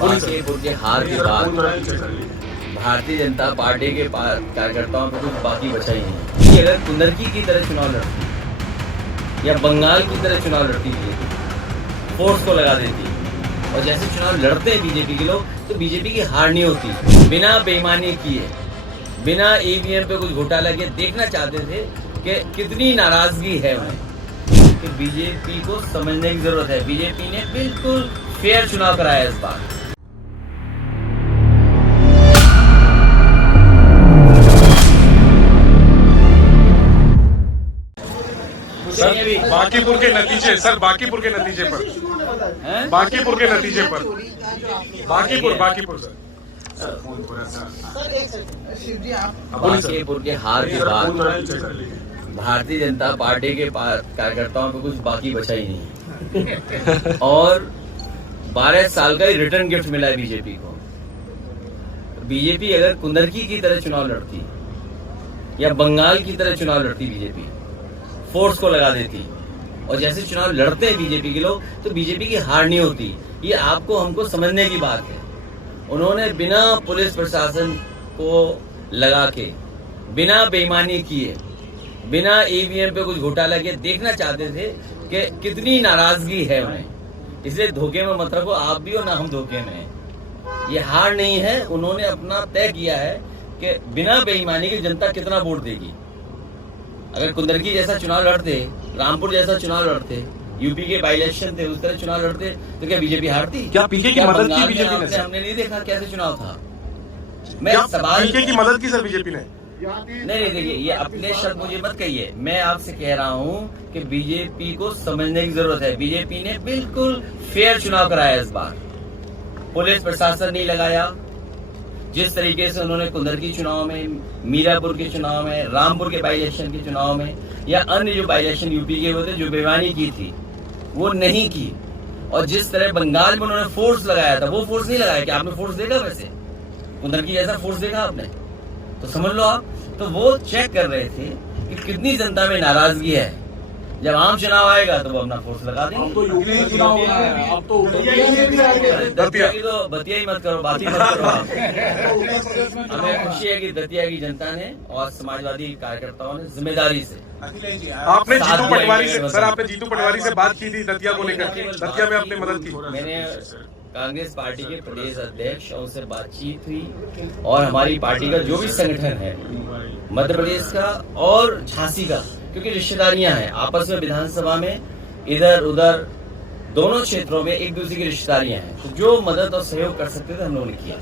बांकीपुर के हार के बाद भारतीय जनता पार्टी के कार्यकर्ताओं को कुछ बाकी बचा ही नहीं। कि अगर कुंदरकी की तरह चुनाव लड़ती या बंगाल की तरह चुनाव लड़ती बीजेपी, फोर्स को लगा देती और जैसे चुनाव लड़ते हैं बीजेपी के लोग, तो बीजेपी की हार नहीं होती। बिना बेईमानी किए, बिना ईवीएम पे कुछ घोटाला किए देखना चाहते थे कि कितनी नाराजगी है उन्हें। कि बीजेपी को समझने की जरूरत है। बीजेपी ने बिल्कुल फेयर चुनाव कराया इस बार। सर बांकीपुर के नतीजे, सर बांकीपुर के नतीजे पर, बांकीपुर के नतीजे पर, बांकीपुर सर, बांकीपुर के हार के बाद भारतीय जनता पार्टी के कार्यकर्ताओं को कुछ बाकी बचा ही नहीं। और 12 साल का ही रिटर्न गिफ्ट मिला है बीजेपी को। बीजेपी अगर कुंदरकी की तरह चुनाव लड़ती या बंगाल की तरह चुनाव लड़ती, बीजेपी फोर्स को लगा देती और जैसे चुनाव लड़ते हैं बीजेपी के लोग, तो बीजेपी की हार नहीं होती। ये आपको हमको समझने की बात है। उन्होंने बिना पुलिस प्रशासन को लगा के, बिना बेईमानी किए, बिना ईवीएम पे कुछ घोटाला किए देखना चाहते थे कि कितनी नाराजगी है उन्हें। इसलिए धोखे में मत रखो आप भी, और ना हम धोखे में हैं। ये हार नहीं है। उन्होंने अपना तय किया है कि बिना बेईमानी के जनता कितना वोट देगी। अगर कुंदरकी जैसा चुनाव लड़ते, रामपुर जैसा चुनाव लड़ते, यूपी के बाई इलेक्शन थे उस तरह चुनाव लड़ते, तो क्या बीजेपी हारती? क्या पीके की मदद की बीजेपी ने? हमने नहीं देखा कैसे चुनाव था। मैं सवाल पीके की मदद की सर बीजेपी ने? नहीं देखिए, ये अपने शब्द मुझे मत कहिए। मैं आपसे कह रहा हूँ कि बीजेपी को समझने की जरूरत है। बीजेपी ने बिल्कुल फेयर चुनाव कराया इस बार। पुलिस प्रशासन नहीं लगाया। जिस तरीके से उन्होंने कुंदरकी चुनाव में, मीरापुर के चुनाव में, रामपुर के बाई इलेक्शन के चुनाव में या अन्य जो बाई इलेक्शन यूपी के होते, जो बेईमानी की थी वो नहीं की। और जिस तरह बंगाल में उन्होंने फोर्स लगाया था, वो फोर्स नहीं लगाया। कि आपने फोर्स देखा? वैसे कुंदरकी जैसा फोर्स देखा आपने? तो समझ लो आप। तो वो चेक कर रहे थे कि कितनी जनता में नाराजगी है। जब आम चुनाव आएगा तो वो अपना फोर्स लगा देंगे। अब तो यूपी में चुनाव हो रहा है, अब तो दतिया की तो बतिया ही मत करो, बात ही मत करो आप। हमें खुशी है कि दतिया की जनता ने और समाजवादी कार्यकर्ताओं ने जिम्मेदारी से, आपने जीतू पटवारी से, सर आपने जीतू पटवारी से बात की थी दतिया को लेकर? दतिया में आपने मदद की? मैंने कांग्रेस पार्टी के प्रदेश अध्यक्ष और उनसे बातचीत हुई, और हमारी पार्टी का जो भी संगठन है मध्य प्रदेश का और झांसी का, क्योंकि रिश्तेदारियां हैं आपस में, विधानसभा में इधर उधर दोनों क्षेत्रों में एक दूसरे की रिश्तेदारियां हैं। तो जो मदद और सहयोग कर सकते थे हम लोगों ने किया।